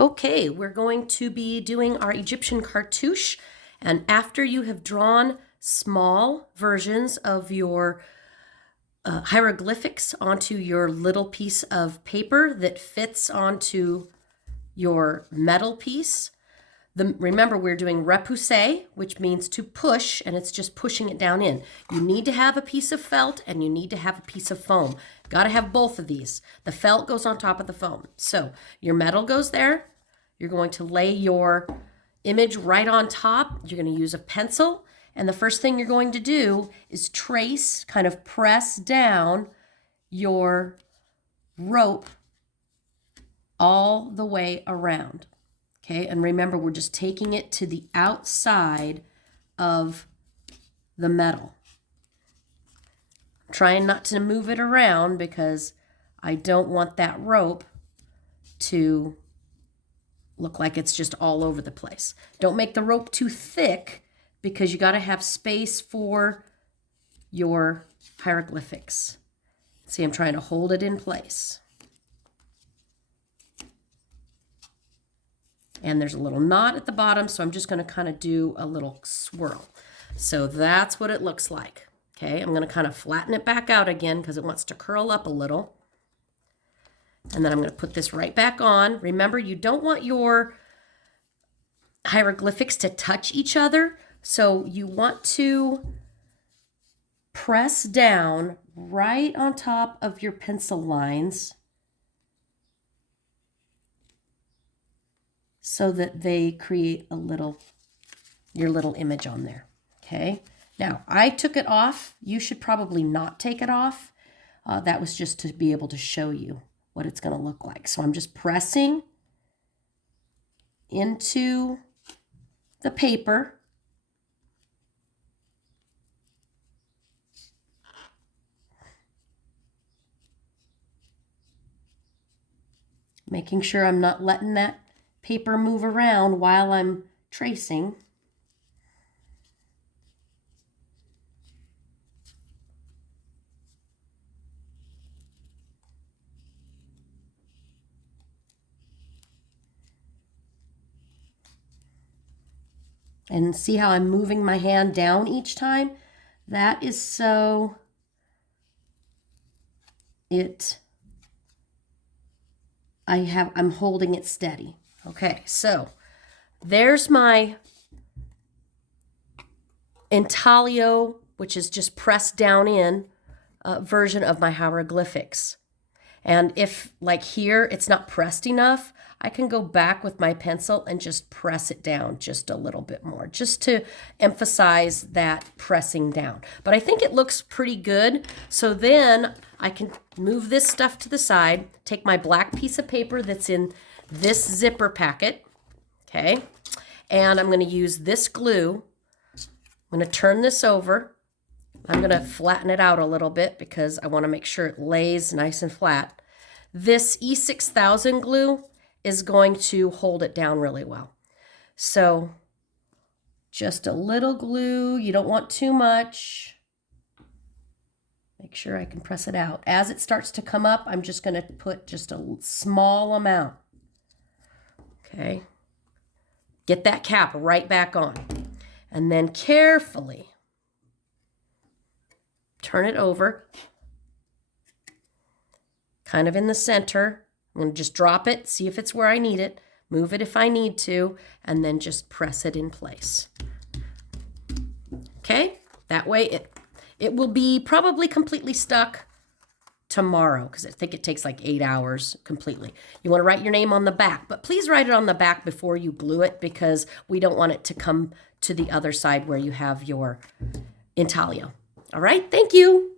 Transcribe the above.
Okay, we're going to be doing our Egyptian cartouche, and after you have drawn small versions of your hieroglyphics onto your little piece of paper that fits onto your metal piece, remember we're doing repoussé, which means to push, and it's just pushing it down in. You need to have a piece of felt and you need to have a piece of foam. Got to have both of these. The felt goes on top of the foam. So your metal goes there. You're going to lay your image right on top. You're going to use a pencil. And the first thing you're going to do is trace, kind of press down your rope all the way around. Okay, and remember, we're just taking it to the outside of the metal. I'm trying not to move it around because I don't want that rope to look like it's just all over the place. Don't make the rope too thick because you got to have space for your hieroglyphics. See, I'm trying to hold it in place. And there's a little knot at the bottom, so I'm just going to kind of do a little swirl. So that's what it looks like. Okay, I'm going to kind of flatten it back out again because it wants to curl up a little. And then I'm going to put this right back on. Remember, you don't want your hieroglyphics to touch each other, so you want to press down right on top of your pencil lines so that they create your little image on there. Okay, now I took it off. You should probably not take it off. That was just to be able to show you what it's going to look like. So I'm just pressing into the paper. Making sure I'm not letting that paper move around while I'm tracing. And see how I'm moving my hand down each time? That is so I'm holding it steady. Okay, so there's my Intaglio, which is just pressed down in version of my hieroglyphics. And if, like here, it's not pressed enough, I can go back with my pencil and just press it down just a little bit more, just to emphasize that pressing down. But I think it looks pretty good. So then I can move this stuff to the side, take my black piece of paper that's in this zipper packet, okay? And I'm going to use this glue. I'm going to turn this over. I'm going to flatten it out a little bit because I want to make sure it lays nice and flat. This E6000 glue is going to hold it down really well. So just a little glue. You don't want too much. Make sure I can press it out. As it starts to come up, I'm just going to put just a small amount. Okay. Get that cap right back on. And then carefully turn it over, kind of in the center. I'm going to just drop it, see if it's where I need it, move it if I need to, and then just press it in place. Okay, that way it will be probably completely stuck tomorrow because I think it takes like 8 hours completely. You want to write your name on the back, but please write it on the back before you glue it because we don't want it to come to the other side where you have your intaglio. All right, thank you.